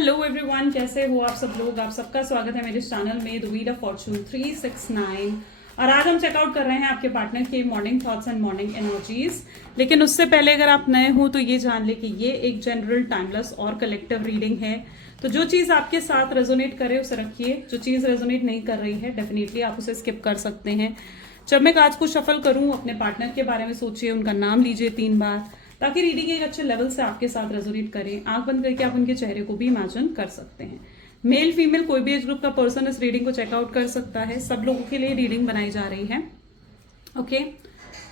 Hello everyone, कैसे हो आप सब लोग। आप सबका स्वागत है मेरे चैनल में द व्हील ऑफ फॉर्चून 369। और आज हम चेकआउट कर रहे हैं आपके पार्टनर के morning thoughts and morning energies. लेकिन उससे पहले अगर आप नए हो तो ये जान ले कि ये एक जनरल, टाइमलेस और कलेक्टिव रीडिंग है। तो जो चीज़ आपके साथ रेजोनेट करे उसे रखिए, जो चीज़ रेजोनेट नहीं कर रही है डेफिनेटली आप उसे स्किप कर सकते हैं। जब मैं काज को शफल करूं, अपने पार्टनर के बारे में सोचिए, उनका नाम लीजिए 3 बार, ताकि रीडिंग एक अच्छे लेवल से आपके साथ रेजोनेट करें। आंख बंद करके आप उनके चेहरे को भी इमेजिन कर सकते हैं। मेल फीमेल कोई भी एज ग्रुप का पर्सन इस रीडिंग को चेकआउट कर सकता है। सब लोगों के लिए रीडिंग बनाई जा रही है। ओके,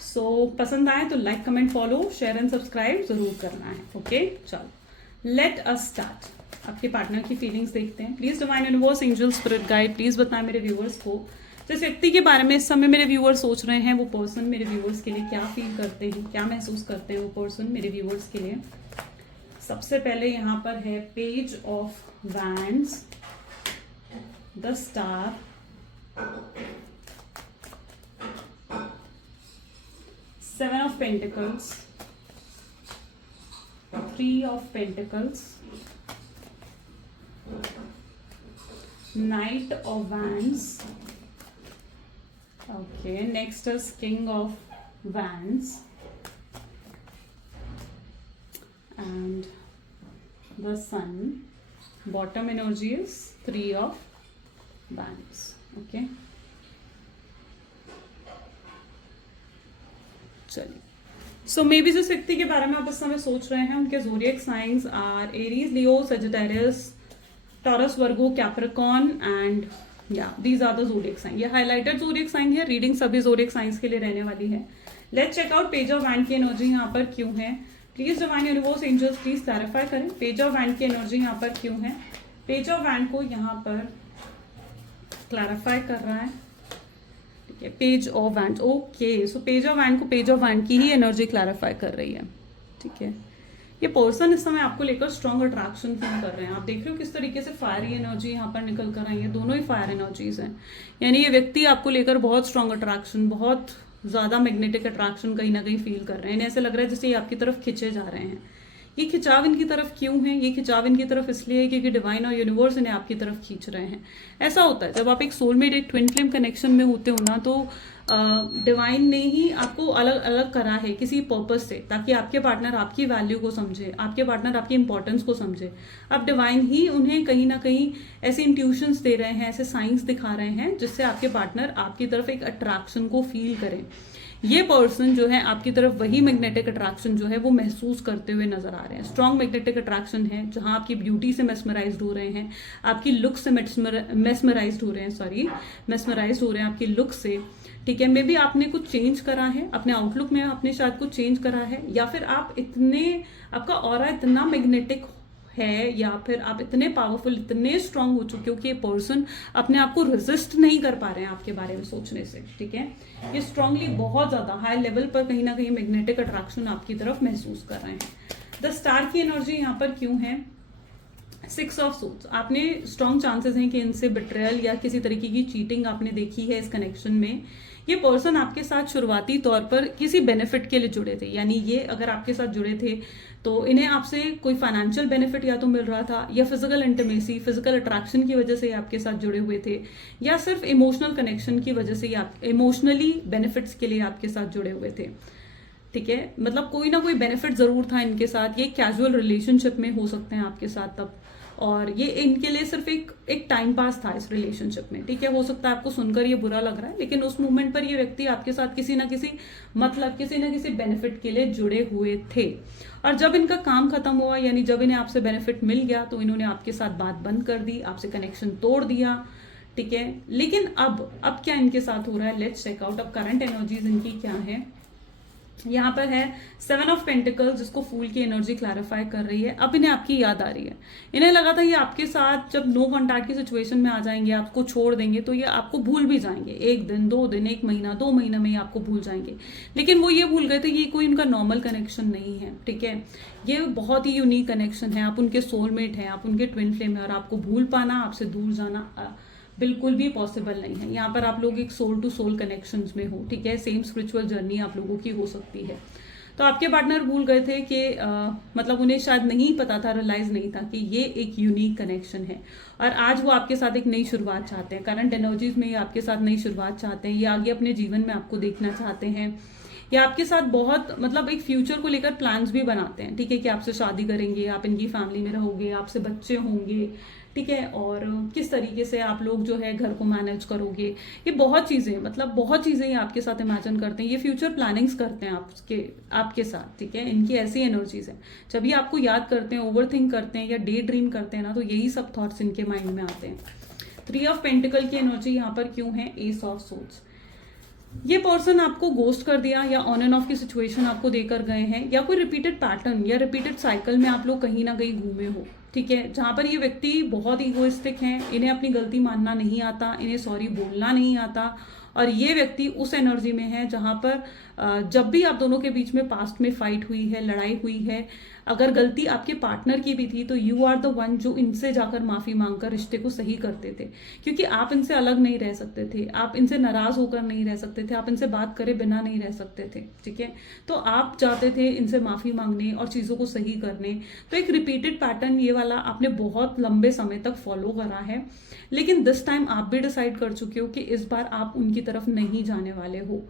सो पसंद आए तो like, comment, follow, share and subscribe जरूर करना है। ओके, चलो लेट अस स्टार्ट। आपके पार्टनर की फीलिंग्स देखते हैं। Please divine universe, angel, spirit guide, please बताएं मेरे व्यूअर्स को जिस व्यक्ति के बारे में इस समय मेरे व्यूअर्स सोच रहे हैं, वो पर्सन मेरे व्यूअर्स के लिए क्या फील करते हैं, क्या महसूस करते हैं वो पर्सन मेरे व्यूअर्स के लिए। सबसे पहले यहाँ पर है page of wands, the star, seven of pentacles, 3 of pentacles, night of wands. Okay, next is King of Wands and the Sun. Bottom energy is 3 of Wands. Okay, चलिए। सो मे बी जिस व्यक्ति के बारे में आप इस समय सोच रहे हैं उनके zodiac signs are Aries, Leo, Sagittarius, Taurus, Virgo, Capricorn and these are the zodiac sign। ये हाईलाइटेड zodiac sign है। रीडिंग सभी zodiac signs के लिए रहने वाली है। Let's check out page of wand की एनर्जी यहाँ पर क्यों है। Please divine universe, angels please clarify करें पेज ऑफ वैंड की एनर्जी यहाँ पर क्यों है। पेज ऑफ वैंड को यहाँ पर क्लैरिफाई कर रहा है। ठीक है, page of wand. Okay, so page of wand को पेज ऑफ वैंड की ही एनर्जी क्लैरिफाई कर रही है। ठीक है, ये पर्सन इस समय आपको लेकर स्ट्रॉन्ग अट्रैक्शन फील कर रहे हैं। आप देख रहे हो किस तरीके से फायरी एनर्जी यहाँ पर निकल कर आई है। दोनों ही फायर एनर्जीज हैं, यानी ये व्यक्ति आपको लेकर बहुत स्ट्रॉन्ग अट्रैक्शन, बहुत ज्यादा मैग्नेटिक अट्रैक्शन कहीं ना कहीं फील कर रहे हैं। ऐसे लग रहा है जैसे ये आपकी तरफ खिंचे जा रहे हैं। ये खिंचाव इनकी तरफ क्यों है? ये खिंचाव इनकी तरफ इसलिए है क्योंकि डिवाइन और यूनिवर्स इन्हें आपकी तरफ खींच रहे हैं। ऐसा होता है जब आप एक सोलमेट, एक ट्विन फ्लेम कनेक्शन में होते हो ना, तो डिवाइन ने ही आपको अलग अलग करा है किसी पर्पस से, ताकि आपके पार्टनर आपकी वैल्यू को समझे, आपके पार्टनर आपकी इंपॉर्टेंस को समझे। अब डिवाइन ही उन्हें कहीं ना कहीं ऐसे इंट्यूशंस दे रहे हैं, ऐसे साइंस दिखा रहे हैं जिससे आपके पार्टनर आपकी तरफ एक अट्रैक्शन को फील करें। ये पर्सन जो है आपकी तरफ वही मैग्नेटिक अट्रैक्शन जो है वो महसूस करते हुए नजर आ रहे हैं। स्ट्रॉन्ग मैग्नेटिक अट्रैक्शन है, जहां आपकी ब्यूटी से मेस्मराइज्ड हो रहे हैं, आपकी लुक से मेस्मराइज्ड हो रहे हैं आपकी लुक से। ठीक है, मे बी आपने कुछ चेंज करा है अपने आउटलुक में, आपने शायद कुछ चेंज करा है, या फिर आपका ऑरा इतना मैग्नेटिक है, या फिर आप इतने पावरफुल, इतने स्ट्रांग हो चुके हो कि ये पर्सन अपने आप को रेजिस्ट नहीं कर पा रहे हैं आपके बारे में सोचने से। ठीक है, ये स्ट्रांगली बहुत ज्यादा हाई लेवल पर कहीं ना कहीं मैग्नेटिक अट्रैक्शन आपकी तरफ महसूस कर रहे हैं। द स्टार की एनर्जी यहाँ पर क्यों है? 6 ऑफ सोर्ड्स। आपने स्ट्रॉन्ग चांसेस हैं कि इनसे बिट्रेयल या किसी तरीके की चीटिंग आपने देखी है इस कनेक्शन में। ये पर्सन आपके साथ शुरुआती तौर पर किसी बेनिफिट के लिए जुड़े थे, यानी ये अगर आपके साथ जुड़े थे तो इन्हें आपसे कोई फाइनेंशियल बेनिफिट या तो मिल रहा था, या फिजिकल इंटीमेसी, फिजिकल अट्रैक्शन की वजह से आपके साथ जुड़े हुए थे, या सिर्फ इमोशनल कनेक्शन की वजह से आप इमोशनली बेनिफिट्स के लिए आपके साथ जुड़े हुए थे। ठीक है, मतलब कोई ना कोई बेनिफिट जरूर था इनके साथ। ये कैजुअल रिलेशनशिप में हो सकते हैं आपके साथ तब, और ये इनके लिए सिर्फ एक टाइम पास था इस रिलेशनशिप में। ठीक है, हो सकता है आपको सुनकर ये बुरा लग रहा है, लेकिन उस मोमेंट पर ये व्यक्ति आपके साथ किसी ना किसी बेनिफिट के लिए जुड़े हुए थे। और जब इनका काम खत्म हुआ, यानी जब इन्हें आपसे बेनिफिट मिल गया, तो इन्होंने आपके साथ बात बंद कर दी, आपसे कनेक्शन तोड़ दिया। ठीक है, लेकिन अब क्या इनके साथ हो रहा है? Let's check out. अब करंट एनर्जीज इनकी क्या है। यहाँ पर है 7 ऑफ पेंटिकल्स, जिसको फूल की एनर्जी क्लैरिफाई कर रही है। अब इन्हें आपकी याद आ रही है। इन्हें लगा था ये आपके साथ जब नो कॉन्टैक्ट की सिचुएशन में आ जाएंगे, आपको छोड़ देंगे, तो ये आपको भूल भी जाएंगे। 1 दिन, 2 दिन, 1 महीना, 2 महीना में ये आपको भूल जाएंगे। लेकिन वो ये भूल गए थे ये कोई उनका नॉर्मल कनेक्शन नहीं है। ठीक है, ये बहुत ही यूनिक कनेक्शन है। आप उनके सोलमेट हैं, आप उनके ट्विन फ्लेम है, और आपको भूल पाना, आपसे दूर जाना बिल्कुल भी पॉसिबल नहीं है। यहाँ पर आप लोग एक सोल टू सोल कनेक्शंस में हो। ठीक है, सेम स्पिरिचुअल जर्नी आप लोगों की हो सकती है। तो आपके पार्टनर भूल गए थे कि मतलब उन्हें शायद नहीं पता था, रियलाइज नहीं था कि ये एक यूनिक कनेक्शन है, और आज वो आपके साथ एक नई शुरुआत चाहते हैं। करंट एनर्जीज में ये आपके साथ नई शुरुआत चाहते हैं, ये आगे अपने जीवन में आपको देखना चाहते हैं, या आपके साथ बहुत मतलब एक फ्यूचर को लेकर प्लान्स भी बनाते हैं, ठीक है, कि आपसे शादी करेंगे, आप इनकी फैमिली में रहोगे, आपसे बच्चे होंगे, ठीक है, और किस तरीके से आप लोग जो है घर को मैनेज करोगे, ये बहुत चीज़ें, मतलब बहुत चीज़ें ये आपके साथ इमेजिन करते हैं, ये फ्यूचर प्लानिंग्स करते हैं आपके साथ, ठीक है। इनकी ऐसी एनर्जीज हैं, जब ये आपको याद करते हैं, ओवर थिंक करते हैं या डे ड्रीम करते हैं ना, तो यही सब थॉट्स इनके माइंड में आते हैं। 3 ऑफ पेंटिकल की एनर्जी यहाँ पर क्यों है? S of swords. ये पर्सन आपको गोस्ट कर दिया या ऑन एंड ऑफ की सिचुएशन आपको देकर गए हैं, या कोई रिपीटेड पैटर्न या रिपीटेड साइकिल में आप लोग कहीं ना कहीं घूमे हो, ठीक है, जहां पर ये व्यक्ति बहुत ईगोइस्टिक हैं, इन्हें अपनी गलती मानना नहीं आता, इन्हें सॉरी बोलना नहीं आता, और ये व्यक्ति उस एनर्जी में है जहां पर जब भी आप दोनों के बीच में पास्ट में फाइट हुई है, लड़ाई हुई है, अगर गलती आपके पार्टनर की भी थी तो यू आर द वन जो इनसे जाकर माफी मांगकर रिश्ते को सही करते थे, क्योंकि आप इनसे अलग नहीं रह सकते थे, आप इनसे नाराज होकर नहीं रह सकते थे, आप इनसे बात करे बिना नहीं रह सकते थे, ठीक है। तो आप जाते थे इनसे माफी मांगने और चीजों को सही करने। तो एक रिपीटेड पैटर्न ये वाला आपने बहुत लंबे समय तक फॉलो करा है, लेकिन दिस टाइम आप भी डिसाइड कर चुके हो कि इस बार आप उनकी तरफ नहीं जाने वाले हो,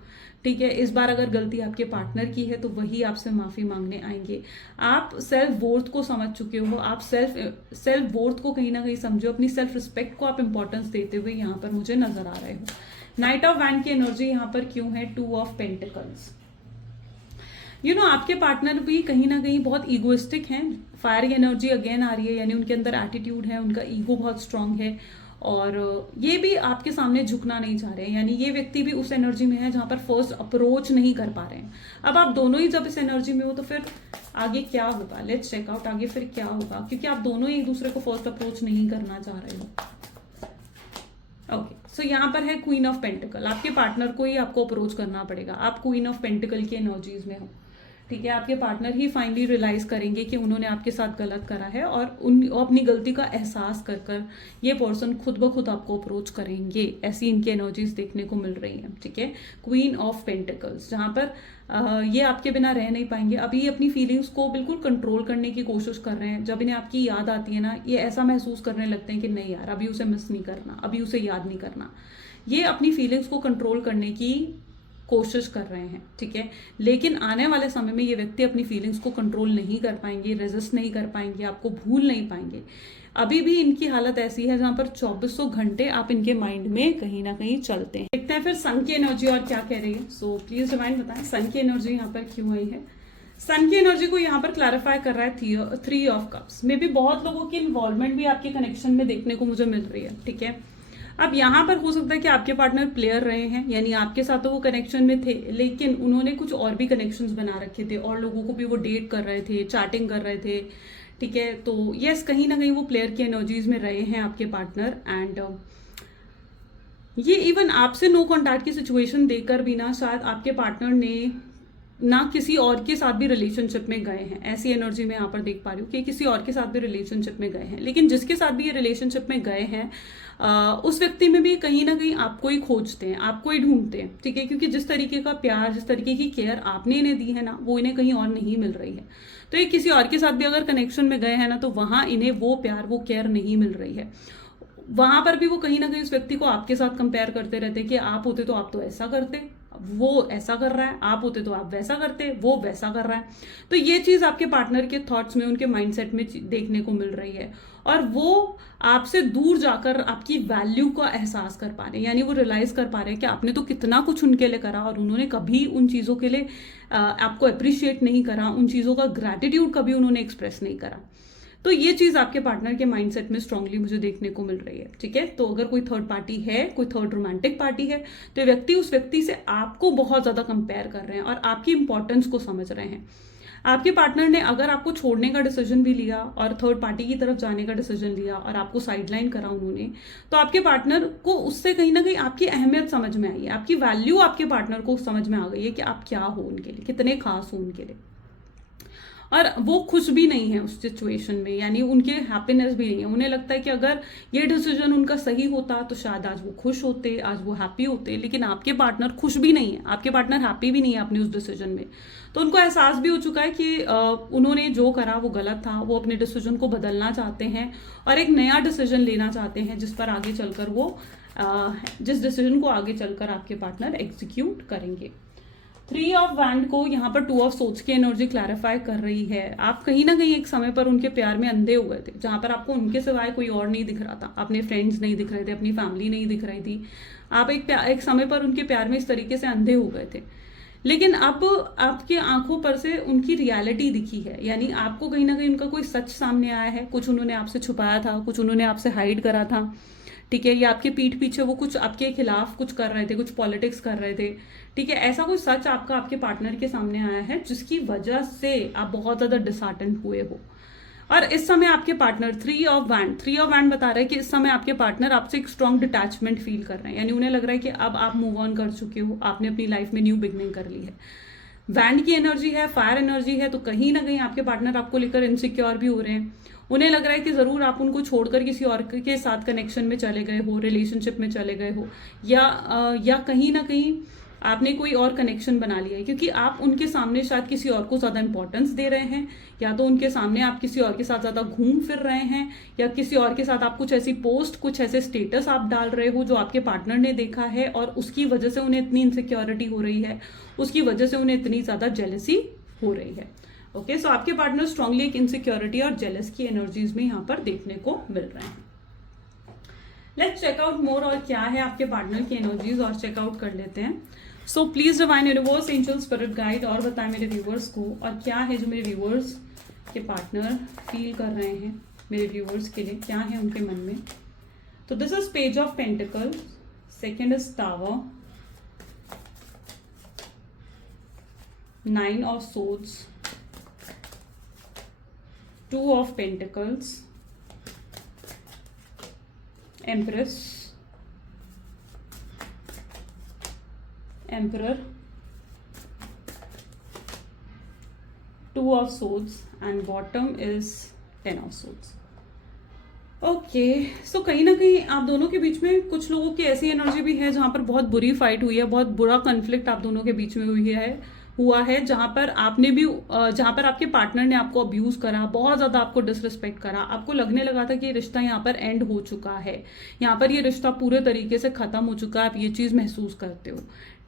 ठीक है। इस बार अगर गलती आपके पार्टनर की है तो वही आपसे माफी मांगने आएंगे। आप सेल्फ वोर्थ को समझ चुके हो, आप सेल्फ वोर्थ को कहीं ना कहीं समझो, अपनी सेल्फ रिस्पेक्ट को आप इंपॉर्टेंस देते हुए यहाँ पर मुझे नजर आ रहे हो। नाइट ऑफ वैंड की एनर्जी यहाँ पर क्यों है? 2 ऑफ पेंटिकल्स। आपके पार्टनर भी कहीं ना कहीं बहुत ईगोइस्टिक हैं, फायर की एनर्जी अगेन आ रही है, यानी उनके अंदर एटीट्यूड है, उनका ईगो बहुत स्ट्रांग है, और ये भी आपके सामने झुकना नहीं चाह रहे हैं, यानी ये व्यक्ति भी उस एनर्जी में है जहां पर फर्स्ट अप्रोच नहीं कर पा रहे हैं। अब आप दोनों ही जब इस एनर्जी में हो तो फिर आगे क्या होगा? लेट्स चेक आउट आगे फिर क्या होगा, क्योंकि आप दोनों ही एक दूसरे को फर्स्ट अप्रोच नहीं करना चाह रहे हो। ओके, सो यहाँ पर है क्वीन ऑफ पेंटिकल, आपके पार्टनर को ही आपको अप्रोच करना पड़ेगा, आप क्वीन ऑफ पेंटिकल की एनर्जीज में हो, ठीक है। आपके पार्टनर ही फाइनली रियलाइज करेंगे कि उन्होंने आपके साथ गलत करा है, और अपनी गलती का एहसास कर ये पर्सन खुद ब खुद आपको अप्रोच करेंगे, ऐसी इनकी एनर्जीज देखने को मिल रही हैं, ठीक है। क्वीन ऑफ पेंटिकल्स, जहां पर ये आपके बिना रह नहीं पाएंगे। अभी ये अपनी फीलिंग्स को बिल्कुल कंट्रोल करने की कोशिश कर रहे हैं। जब इन्हें आपकी याद आती है ना, ये ऐसा महसूस करने लगते हैं कि नहीं यार, अभी उसे मिस नहीं करना, अभी उसे याद नहीं करना। ये अपनी फीलिंग्स को कंट्रोल करने की कोशिश कर रहे हैं, ठीक है, लेकिन आने वाले समय में ये व्यक्ति अपनी फीलिंग्स को कंट्रोल नहीं कर पाएंगे, रेजिस्ट नहीं कर पाएंगे, आपको भूल नहीं पाएंगे। अभी भी इनकी हालत ऐसी है जहां पर 2400 घंटे आप इनके माइंड में कहीं ना कहीं चलते हैं। देखते हैं फिर सन की एनर्जी और क्या कह रही है। सो प्लीज डिवाइन बताएं सन की एनर्जी यहाँ पर क्यों आई है। सन की एनर्जी को यहाँ पर क्लैरिफाई कर रहा है 3 ऑफ कप्स। मे भी बहुत लोगों की इन्वॉल्वमेंट भी आपके कनेक्शन में देखने को मुझे मिल रही है, ठीक है। अब यहाँ पर हो सकता है कि आपके पार्टनर प्लेयर रहे हैं, यानी आपके साथ तो वो कनेक्शन में थे, लेकिन उन्होंने कुछ और भी कनेक्शंस बना रखे थे, और लोगों को भी वो डेट कर रहे थे, चैटिंग कर रहे थे, ठीक है। तो यस, कहीं ना कहीं वो प्लेयर की एनर्जीज में रहे हैं आपके पार्टनर, एंड ये इवन आपसे नो कॉन्टैक्ट की सिचुएशन देकर भी ना शायद आपके पार्टनर ने ना किसी और के साथ भी रिलेशनशिप में गए हैं। ऐसी एनर्जी में यहाँ पर देख पा रही हूँ कि किसी और के साथ भी रिलेशनशिप में गए हैं, लेकिन जिसके साथ भी ये रिलेशनशिप में गए हैं उस व्यक्ति में भी कहीं ना कहीं आपको ही खोजते हैं, आपको ही ढूंढते हैं, ठीक है, क्योंकि जिस तरीके का प्यार, जिस तरीके की केयर आपने इन्हें दी है ना, वो इन्हें कहीं और नहीं मिल रही है। तो ये किसी और के साथ भी अगर कनेक्शन में गए हैं ना, तो वहां इन्हें वो प्यार, वो केयर नहीं मिल रही है। वहां पर भी वो कहीं ना कहीं उस व्यक्ति को आपके साथ कंपेयर करते रहते कि आप होते तो आप तो ऐसा करते, वो ऐसा कर रहा है, आप होते तो आप वैसा करते, वो वैसा कर रहा है। तो ये चीज आपके पार्टनर के थॉट्स में, उनके माइंडसेट में देखने को मिल रही है, और वो आपसे दूर जाकर आपकी वैल्यू का एहसास कर पा रहे हैं, यानी वो रियलाइज कर पा रहे हैं कि आपने तो कितना कुछ उनके लिए करा और उन्होंने कभी उन चीजों के लिए आपको अप्रिशिएट नहीं करा, उन चीजों का ग्रैटिट्यूड कभी उन्होंने एक्सप्रेस नहीं करा। तो ये चीज आपके पार्टनर के माइंडसेट में स्ट्रांगली मुझे देखने को मिल रही है, ठीक है। तो अगर कोई थर्ड पार्टी है, कोई थर्ड रोमांटिक पार्टी है, तो व्यक्ति उस व्यक्ति से आपको बहुत ज्यादा कंपेयर कर रहे हैं और आपकी इंपॉर्टेंस को समझ रहे हैं। आपके पार्टनर ने अगर आपको छोड़ने का डिसीजन भी लिया और थर्ड पार्टी की तरफ जाने का डिसीजन लिया और आपको साइडलाइन करा उन्होंने, तो आपके पार्टनर को उससे कहीं ना कहीं आपकी अहमियत समझ में आई है, आपकी वैल्यू आपके पार्टनर को समझ में आ गई है कि आप क्या हो उनके लिए, कितने खास हो उनके लिए। और वो खुश भी नहीं है उस सिचुएशन में, यानी उनके हैप्पीनेस भी नहीं है। उन्हें लगता है कि अगर ये डिसीजन उनका सही होता तो शायद आज वो खुश होते, आज वो हैप्पी होते, लेकिन आपके पार्टनर खुश भी नहीं है, आपके पार्टनर हैप्पी भी नहीं है अपने उस डिसीजन में। तो उनको एहसास भी हो चुका है कि उन्होंने जो करा वो गलत था, वो अपने डिसीजन को बदलना चाहते हैं और एक नया डिसीजन लेना चाहते हैं जिस पर आगे चलकर वो जिस डिसीजन को आगे चलकर आपके पार्टनर एग्जीक्यूट करेंगे। 3 ऑफ वैंड को यहाँ पर 2 ऑफ सोच की एनर्जी क्लैरिफाई कर रही है। आप कहीं ना कहीं एक समय पर उनके प्यार में अंधे हुए थे, जहां पर आपको उनके सिवाय कोई और नहीं दिख रहा था, अपने फ्रेंड्स नहीं दिख रहे थे, अपनी फैमिली नहीं दिख रही थी। आप एक समय पर उनके प्यार में इस तरीके से अंधे हो गए थे, लेकिन अब आपके आंखों पर से उनकी रियलिटी दिखी है, यानी आपको कहीं ना कहीं उनका कोई सच सामने आया है। कुछ उन्होंने आपसे छुपाया था, कुछ उन्होंने आपसे हाइड करा था, ठीक है, या आपके पीठ पीछे वो कुछ आपके खिलाफ कुछ कर रहे थे, कुछ पॉलिटिक्स कर रहे थे, ठीक है। ऐसा कोई सच आपका आपके पार्टनर के सामने आया है जिसकी वजह से आप बहुत ज्यादा डिसहार्टन हुए हो। और इस समय आपके पार्टनर 3 ऑफ वैंड बता रहे हैं कि इस समय आपके पार्टनर आपसे एक स्ट्रॉन्ग डिटैचमेंट फील कर रहे हैं, यानी उन्हें लग रहा है कि अब आप मूव ऑन कर चुके हो, आपने अपनी लाइफ में न्यू बिगनिंग कर ली है। वैंड की एनर्जी है, फायर एनर्जी है, तो कहीं ना कहीं आपके पार्टनर आपको लेकर इनसिक्योर भी हो रहे हैं। उन्हें लग रहा है कि जरूर आप उनको छोड़कर किसी और के साथ कनेक्शन में चले गए हो, रिलेशनशिप में चले गए हो, या कहीं ना कहीं आपने कोई और कनेक्शन बना लिया है, क्योंकि आप उनके सामने शायद किसी और को ज्यादा इंपॉर्टेंस दे रहे हैं, या तो उनके सामने आप किसी और के साथ ज्यादा घूम फिर रहे हैं, या किसी और के साथ आप कुछ ऐसी पोस्ट, कुछ ऐसे स्टेटस आप डाल रहे हो जो आपके पार्टनर ने देखा है और उसकी वजह से उन्हें इतनी इनसिक्योरिटी हो रही है, उसकी वजह से उन्हें इतनी ज्यादा जेलसी हो रही है। ओके, सो आपके पार्टनर स्ट्रांगली एक इनसिक्योरिटी और जेलस की एनर्जीज में यहाँ पर देखने को मिल रहे हैं। लेट्स चेक आउट मोर, और क्या है आपके पार्टनर की एनर्जीज, और चेकआउट कर लेते हैं। So please divine universe, angel, spirit guide, और बताएं मेरे व्यूवर्स को, और क्या है जो मेरे व्यूवर्स के पार्टनर फील कर रहे हैं मेरे व्यूवर्स के लिए, क्या है उनके मन में। तो this is page of pentacle, second is tower, 9 of swords, 2 of Pentacles, Empress, Emperor, 2 of Swords, and bottom is 10 of Swords. Okay, सो कहीं ना कहीं आप दोनों के बीच में कुछ लोगों की ऐसी एनर्जी भी है जहां पर बहुत बुरी फाइट हुई है, बहुत बुरा कन्फ्लिक्ट आप दोनों के बीच में हुआ है, जहां पर आपके पार्टनर ने आपको अब्यूज करा, बहुत ज्यादा आपको डिसरिस्पेक्ट करा, आपको लगने लगा था कि ये रिश्ता यहाँ पर एंड हो चुका है, यहाँ पर ये रिश्ता पूरे तरीके से खत्म हो चुका है, आप ये चीज महसूस करते हो,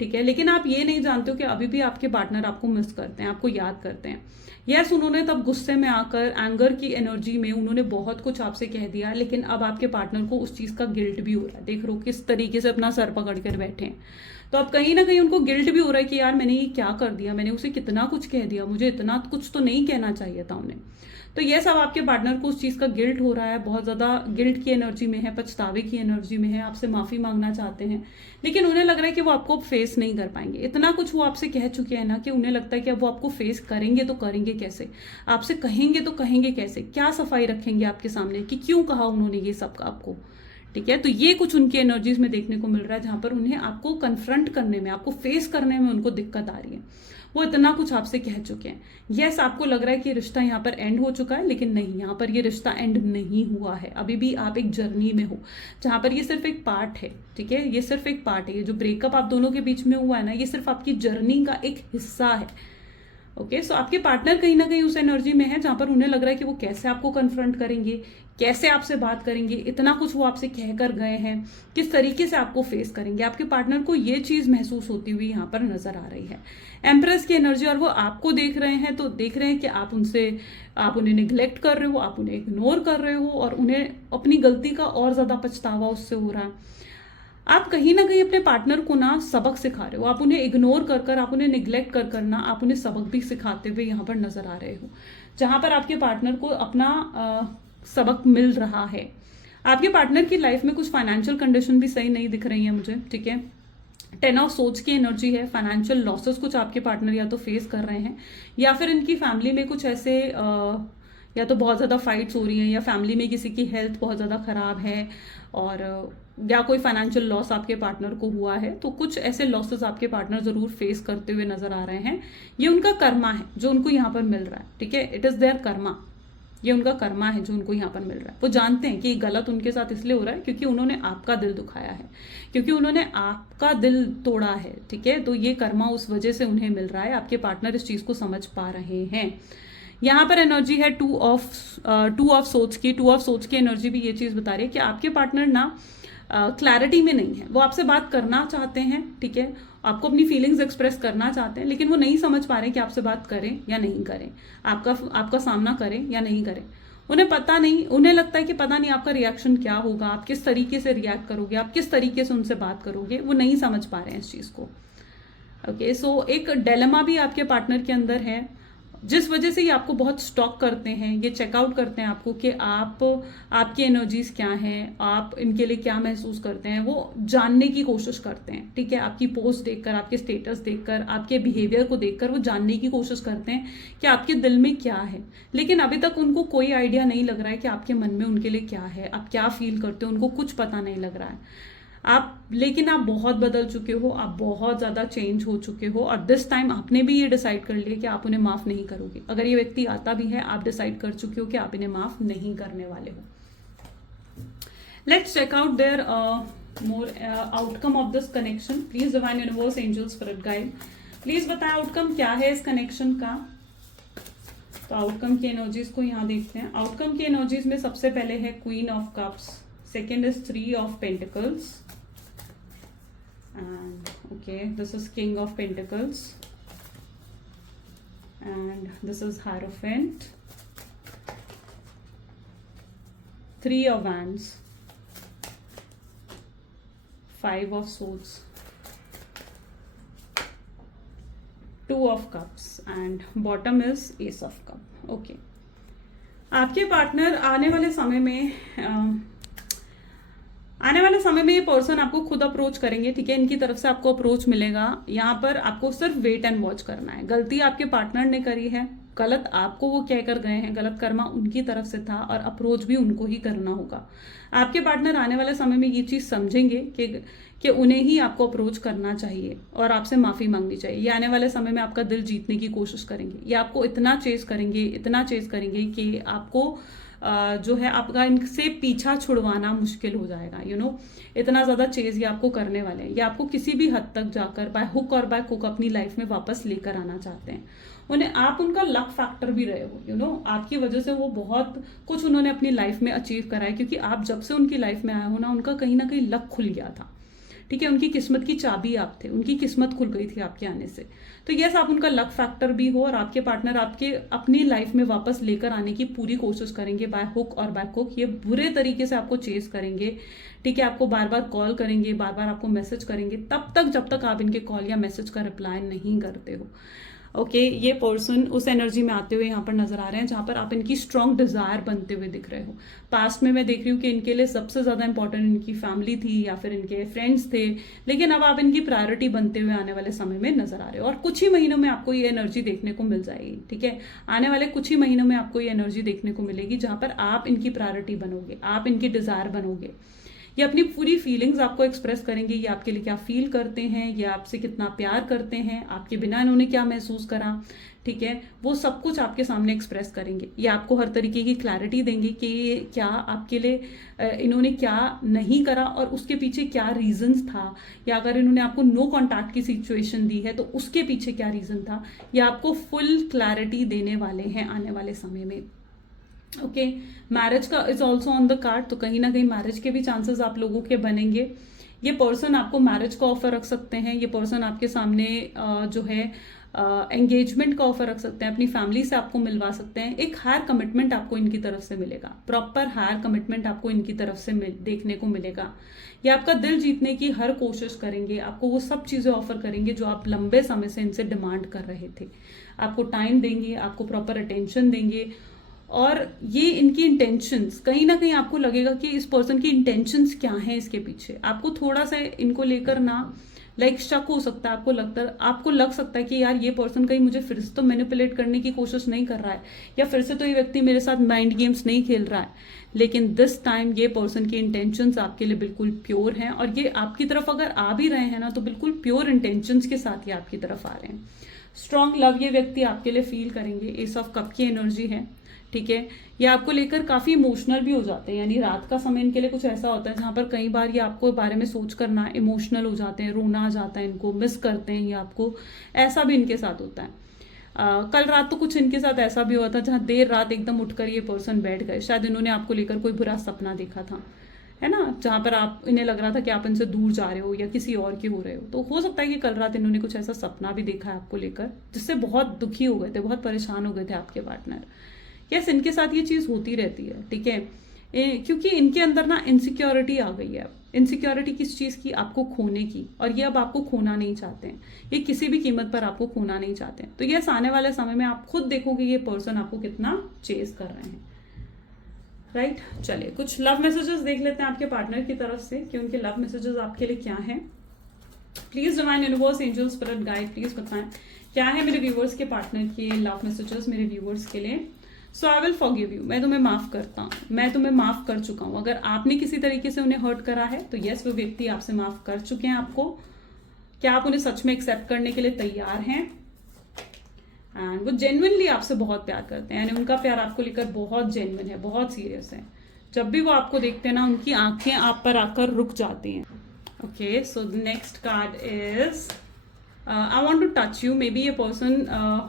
ठीक है। लेकिन आप ये नहीं जानते हो कि अभी भी आपके पार्टनर आपको मिस करते हैं, आपको याद करते हैं। यस, उन्होंने तब गुस्से में आकर, एंगर की एनर्जी में उन्होंने बहुत कुछ आपसे कह दिया, लेकिन अब आपके पार्टनर को उस चीज का गिल्ट भी हो रहा है। देख लो किस तरीके से अपना सर पकड़ कर बैठे हैं। तो अब कहीं ना कहीं उनको गिल्ट भी हो रहा है कि यार मैंने ये क्या कर दिया, मैंने उसे कितना कुछ कह दिया, मुझे इतना कुछ तो नहीं कहना चाहिए था उन्हें। तो ये सब आपके पार्टनर को उस चीज का गिल्ट हो रहा है, बहुत ज्यादा गिल्ट की एनर्जी में है, पछतावे की एनर्जी में है, आपसे माफी मांगना चाहते हैं, लेकिन उन्हें लग रहा है कि वो आपको फेस नहीं कर पाएंगे। इतना कुछ वो आपसे कह चुके हैं ना कि उन्हें लगता है कि अब वो आपको फेस करेंगे तो करेंगे कैसे, आपसे कहेंगे तो कहेंगे कैसे, क्या सफाई रखेंगे आपके सामने कि क्यों कहा उन्होंने ये सब आपको, ठीक है। तो ये कुछ उनकी एनर्जीज में देखने को मिल रहा है, जहां पर उन्हें आपको कन्फ्रंट करने में, आपको फेस करने में उनको दिक्कत आ रही है। वो इतना कुछ आपसे कह चुके हैं। यस, आपको लग रहा है कि रिश्ता यहाँ पर एंड हो चुका है, लेकिन नहीं, यहाँ पर ये रिश्ता एंड नहीं हुआ है। अभी भी आप एक जर्नी में हो, जहां पर ये सिर्फ एक पार्ट है, ठीक है, ये सिर्फ एक पार्ट है। ये जो ब्रेकअप आप दोनों के बीच में हुआ है ना, ये सिर्फ आपकी जर्नी का एक हिस्सा है। ओके, सो आपके पार्टनर कहीं ना कहीं उस एनर्जी में है जहां पर उन्हें लग रहा है कि वो कैसे आपको कन्फ्रंट करेंगे, कैसे आपसे बात करेंगे, इतना कुछ वो आपसे कह कर गए हैं, किस तरीके से आपको फेस करेंगे। आपके पार्टनर को ये चीज महसूस होती हुई यहाँ पर नजर आ रही है। एम्प्रेस की एनर्जी, और वो आपको देख रहे हैं, तो देख रहे हैं कि आप उन्हें निग्लेक्ट कर रहे हो, आप उन्हें इग्नोर कर रहे हो, और उन्हें अपनी गलती का और ज्यादा पछतावा उससे हो रहा है। आप कहीं ना कहीं अपने पार्टनर को ना सबक सिखा रहे हो, आप उन्हें इग्नोर कर आप उन्हें निग्लेक्ट कर ना आप उन्हें सबक भी सिखाते हुए यहाँ पर नजर आ रहे हो, जहां पर आपके पार्टनर को अपना सबक मिल रहा है। आपके पार्टनर की लाइफ में कुछ फाइनेंशियल कंडीशन भी सही नहीं दिख रही है मुझे, ठीक है। 10 ऑफ सोच की एनर्जी है, फाइनेंशियल लॉसेस कुछ आपके पार्टनर या तो फेस कर रहे हैं, या फिर इनकी फैमिली में कुछ ऐसे या तो बहुत ज़्यादा फाइट्स हो रही हैं, या फैमिली में किसी की हेल्थ बहुत ज़्यादा ख़राब है, और या कोई फाइनेंशियल लॉस आपके पार्टनर को हुआ है, तो कुछ ऐसे लॉसेस आपके पार्टनर जरूर फेस करते हुए नजर आ रहे हैं। ये उनका कर्मा है जो उनको यहाँ पर मिल रहा है, ठीक है, इट इज देयर कर्मा, ये उनका कर्मा है जो उनको यहाँ पर मिल रहा है। वो जानते हैं कि ये गलत उनके साथ इसलिए हो रहा है क्योंकि उन्होंने आपका दिल दुखाया है, क्योंकि उन्होंने आपका दिल तोड़ा है, ठीक है, तो ये कर्मा उस वजह से उन्हें मिल रहा है। आपके पार्टनर इस चीज को समझ पा रहे हैं। यहाँ पर एनर्जी है टू ऑफ सोच की। टू ऑफ सोच की एनर्जी भी ये चीज बता रही है कि आपके पार्टनर ना क्लैरिटी में नहीं है। वो आपसे बात करना चाहते हैं, ठीक है, आपको अपनी फीलिंग्स एक्सप्रेस करना चाहते हैं, लेकिन वो नहीं समझ पा रहे कि आपसे बात करें या नहीं करें, आपका सामना करें या नहीं करें। उन्हें पता नहीं, उन्हें लगता है कि पता नहीं आपका रिएक्शन क्या होगा, आप किस तरीके से रिएक्ट करोगे, आप किस तरीके से उनसे बात करोगे, वो नहीं समझ पा रहे हैं इस चीज को। ओके, सो एक डिलेमा भी आपके पार्टनर के अंदर है, जिस वजह से ये आपको बहुत स्टॉक करते हैं, ये चेकआउट करते हैं आपको कि आपकी एनर्जीज क्या हैं, आप इनके लिए क्या महसूस करते हैं, वो जानने की कोशिश करते हैं, ठीक है, आपकी पोस्ट देखकर, आपके स्टेटस देखकर, आपके बिहेवियर को देखकर वो जानने की कोशिश करते हैं कि आपके दिल में क्या है। लेकिन अभी तक उनको कोई आइडिया नहीं लग रहा है कि आपके मन में उनके लिए क्या है, आप क्या फील करते हो, उनको कुछ पता नहीं लग रहा है। लेकिन आप बहुत बदल चुके हो, आप बहुत ज्यादा चेंज हो चुके हो, और दिस टाइम आपने भी ये डिसाइड कर लिया कि आप उन्हें माफ नहीं करोगे। अगर ये व्यक्ति आता भी है, आप डिसाइड कर चुके हो कि आप इन्हें माफ नहीं करने वाले हो। Let's check out their more outcome of this connection. Please divine universe, angels, spirit guide, please बताएं आउटकम क्या है इस कनेक्शन का। तो आउटकम की एनर्जीज को यहाँ देखते हैं। आउटकम की एनर्जीज में सबसे पहले है queen of cups, second is 3 of pentacles, and okay, this is king of pentacles, and this is hierophant, 3 of wands, 5 of swords, 2 of cups, and bottom is ace of cup। okay, आपके partner आने वाले समय में ये person आपको खुद approach करेंगे, ठीक है, इनकी तरफ से आपको अप्रोच मिलेगा। यहाँ पर आपको सिर्फ वेट एंड वॉच करना है। गलती आपके पार्टनर ने करी है, गलत आपको वो कह कर गए हैं, गलत कर्मा उनकी तरफ से था, और अप्रोच भी उनको ही करना होगा। आपके पार्टनर आने वाले समय में ये चीज समझेंगे कि उन्हें ही आपको अप्रोच करना चाहिए और आपसे माफी मांगनी चाहिए। ये आने वाले समय में आपका दिल जीतने की कोशिश करेंगे, ये आपको इतना चेज करेंगे कि आपको जो है आपका इनसे पीछा छुड़वाना मुश्किल हो जाएगा। इतना ज्यादा चेज ये आपको करने वाले हैं। ये आपको किसी भी हद तक जाकर बाय हुक और बाय कुक अपनी लाइफ में वापस लेकर आना चाहते हैं। आप उनका लक फैक्टर भी रहे हो, आपकी वजह से वो बहुत कुछ उन्होंने अपनी लाइफ में अचीव करा है, क्योंकि आप जब से उनकी लाइफ में आए हो ना कहीं लक खुल गया था, ठीक है, उनकी किस्मत की चाबी आप थे, उनकी किस्मत खुल गई थी आपके आने से। तो यस, आप उनका लक फैक्टर भी हो, और आपके पार्टनर आपके अपनी लाइफ में वापस लेकर आने की पूरी कोशिश करेंगे बाय हुक और बाय कुक। ये बुरे तरीके से आपको चेस करेंगे, ठीक है, आपको बार बार कॉल करेंगे, बार बार आपको मैसेज करेंगे, तब तक जब तक आप इनके कॉल या मैसेज का रिप्लाई नहीं करते हो। ओके, ये पर्सन उस एनर्जी में आते हुए यहाँ पर नजर आ रहे हैं जहां पर आप इनकी स्ट्रॉन्ग डिजायर बनते हुए दिख रहे हो। पास्ट में मैं देख रही हूँ कि इनके लिए सबसे ज्यादा इंपॉर्टेंट इनकी फैमिली थी या फिर इनके फ्रेंड्स थे, लेकिन अब आप इनकी प्रायोरिटी बनते हुए आने वाले समय में नजर आ रहे हो। और कुछ ही महीनों में आपको ये एनर्जी देखने को मिल जाएगी, ठीक है, आने वाले कुछ ही महीनों में आपको ये एनर्जी देखने को मिलेगी जहां पर आप इनकी प्रायोरिटी बनोगे, आप इनकी डिजायर बनोगे। ये अपनी पूरी फीलिंग्स आपको एक्सप्रेस करेंगे, ये आपके लिए क्या फील करते हैं, ये आपसे कितना प्यार करते हैं, आपके बिना इन्होंने क्या महसूस करा, ठीक है, वो सब कुछ आपके सामने एक्सप्रेस करेंगे। ये आपको हर तरीके की क्लैरिटी देंगे कि क्या आपके लिए इन्होंने क्या नहीं करा और उसके पीछे क्या रीजंस था, या अगर इन्होंने आपको नो कॉन्टैक्ट की सिचुएशन दी है तो उसके पीछे क्या रीजन था। ये आपको फुल क्लैरिटी देने वाले हैं आने वाले समय में। ओके, मैरिज का is also on the card, तो कहीं ना कहीं मैरिज के भी चांसेस आप लोगों के बनेंगे। ये पर्सन आपको मैरिज का ऑफर रख सकते हैं, ये पर्सन आपके सामने जो है एंगेजमेंट का ऑफर रख सकते हैं, अपनी फैमिली से आपको मिलवा सकते हैं। एक हायर कमिटमेंट आपको इनकी तरफ से मिलेगा, प्रॉपर हायर कमिटमेंट आपको इनकी तरफ से देखने को मिलेगा। ये आपका दिल जीतने की हर कोशिश करेंगे, आपको वो सब चीजें ऑफर करेंगे जो आप लंबे समय से इनसे डिमांड कर रहे थे। आपको टाइम देंगे, आपको प्रॉपर अटेंशन देंगे, और ये इनकी इंटेंशंस कहीं ना कहीं आपको लगेगा कि इस पर्सन की इंटेंशंस क्या हैं इसके पीछे। आपको थोड़ा सा इनको लेकर ना लाइक शक हो सकता है, आपको लग सकता है कि यार ये पर्सन कहीं मुझे फिर से तो मैनिपुलेट करने की कोशिश नहीं कर रहा है, या फिर से तो ये व्यक्ति मेरे साथ माइंड गेम्स नहीं खेल रहा है। लेकिन दिस टाइम ये पर्सन की इंटेंशंस आपके लिए बिल्कुल प्योर हैं, और ये आपकी तरफ अगर आ भी रहे हैं ना तो बिल्कुल प्योर इंटेंशंस के साथ ये आपकी तरफ आ रहे हैं। स्ट्रॉन्ग लव ये व्यक्ति आपके लिए फील करेंगे। एस ऑफ कप की एनर्जी है, ठीक है। ये आपको लेकर काफी इमोशनल भी हो जाते हैं, यानी रात का समय इनके लिए कुछ ऐसा होता है जहां पर कई बार ये आपको बारे में सोच कर ना इमोशनल हो जाते हैं, रोना आ जाता है इनको, मिस करते हैं ये आपको, ऐसा भी इनके साथ होता है। कल रात तो कुछ इनके साथ ऐसा भी हुआ था जहां देर रात एकदम उठकर ये पर्सन बैठ गए, शायद इन्होंने आपको लेकर कोई बुरा सपना देखा था, है ना, जहां पर आप इन्हें लग रहा था कि आप इनसे दूर जा रहे हो या किसी और के हो रहे हो। तो हो सकता है कि कल रात इन्होंने कुछ ऐसा सपना भी देखा है आपको लेकर जिससे बहुत दुखी हो गए थे, बहुत परेशान हो गए थे आपके पार्टनर। यस, इनके साथ ये चीज होती रहती है, ठीक है, क्योंकि इनके अंदर ना इनसिक्योरिटी आ गई है। इनसिक्योरिटी किस चीज की? आपको खोने की, और ये अब आपको खोना नहीं चाहते हैं, ये किसी भी कीमत पर आपको खोना नहीं चाहते हैं। तो यस, आने वाले समय में आप खुद देखोगे ये पर्सन आपको कितना चेस कर रहे हैं, राइट। चलिए कुछ लव मैसेजेस देख लेते हैं आपके पार्टनर की तरफ से कि उनके लव मैसेजेस आपके लिए क्या हैं। Please divine universe, angel, spirit guide, please बताएं क्या है मेरे व्यूवर्स के पार्टनर के लव मैसेजेस मेरे व्यूवर्स के लिए। सो आई विल फॉरगिव यू, मैं तुम्हें माफ करता हूँ, मैं तुम्हें माफ कर चुका हूँ। अगर आपने किसी तरीके से उन्हें हर्ट करा है तो यस, वो व्यक्ति आपसे माफ कर चुके हैं आपको। क्या आप उन्हें सच में एक्सेप्ट करने के लिए तैयार हैं? एंड वो जेन्युइनली आपसे बहुत प्यार करते हैं, यानी उनका प्यार आपको लेकर बहुत जेन्युइन है, बहुत सीरियस है। जब भी वो आपको देखते हैं ना, उनकी आंखें आप पर आकर रुक जाती हैं। Okay, so the next card is I want to touch you. Maybe ये person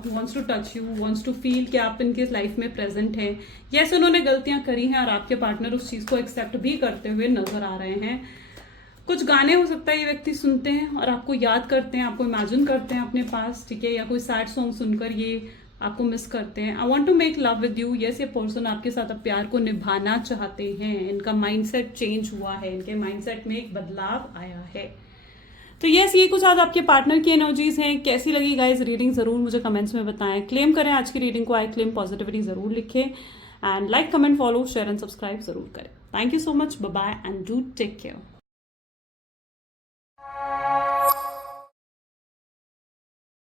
wants to touch you, wants to feel कि आप इनके लाइफ में प्रेजेंट हैं। यस, उन्होंने गलतियां करी हैं और आपके पार्टनर उस चीज को एक्सेप्ट भी करते हुए नजर आ रहे हैं। कुछ गाने हो सकता है ये व्यक्ति सुनते हैं और आपको याद करते हैं, आपको इमेजिन करते हैं अपने पास, ठीक है, या कोई सैड सॉन्ग सुनकर ये आपको मिस करते हैं। I want to make love with you. Yes, ये पर्सन आपके साथ अब प्यार को निभाना चाहते हैं। इनका माइंडसेट चेंज हुआ है, इनके माइंडसेट में एक बदलाव आया है। तो यस, ये कुछ आज आपके पार्टनर की एनर्जीज हैं। कैसी लगी गाइस रीडिंग जरूर मुझे कमेंट्स में बताएं। क्लेम करें आज की रीडिंग को, आई क्लेम पॉजिटिविटी जरूर लिखें, and like, comment, follow, share and subscribe जरूर करें। Thank you so much, bye bye and do take care.